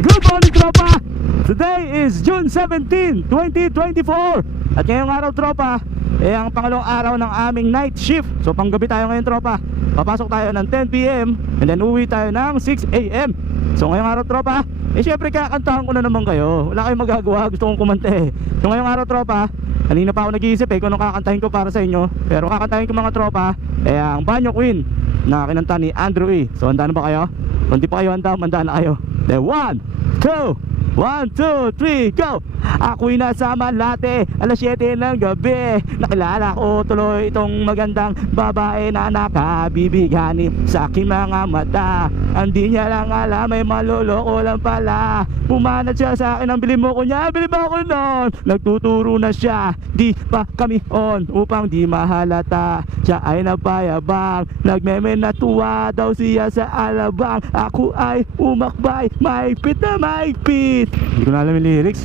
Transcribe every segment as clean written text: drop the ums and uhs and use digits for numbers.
Good morning, tropa! Today is June 17, 2024. At ngayong araw, tropa, ang pangalawang araw ng aming night shift. So panggabi tayo ngayon, tropa. Papasok tayo ng 10 PM and then uwi tayo ng 6 AM. So ngayong araw, tropa, syempre kakantahan ko na naman kayo. Wala kayong magagawa, gusto kong kumante. So ngayong araw, tropa, kanina pa ako nag-iisip kung anong kakantahin ko para sa inyo. Pero kakantahin ko, mga tropa, ang Banyo Queen na kinanta ni Andrew E. So handa na ba kayo? Kung di pa kayo handa na kayo. Then 1, 2, 3, go! Ako'y nasa Malate, alas 7 ng gabi. Nakilala ko tuloy itong magandang babae na nakabibigani sa aking mga mata. Hindi niya lang alam, may maloloko lang pala. Pumanat siya sa akin, ang bili mo ko niya, bili ba ako nun? Nagtuturo na siya, di pa kami on upang di mahalata. Siya ay napayabang, nagmeme na tuwa daw siya sa alabang. Ako ay umakbay, maigpit na maigpit. Hindi ko na alam yung lyrics.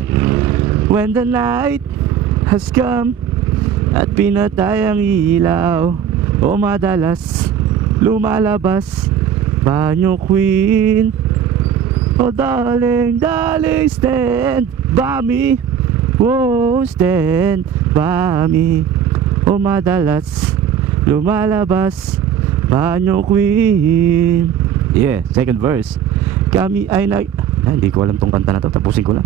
When the night has come at pinatay ang ilaw, o madalas lumalabas Banyo Queen. Oh darling, darling, stand by me. Oh, stand by me. O madalas lumalabas Banyo Queen. Yeah, second verse. Kami ay hindi ko alam tong kanta na to, tapusin ko lang.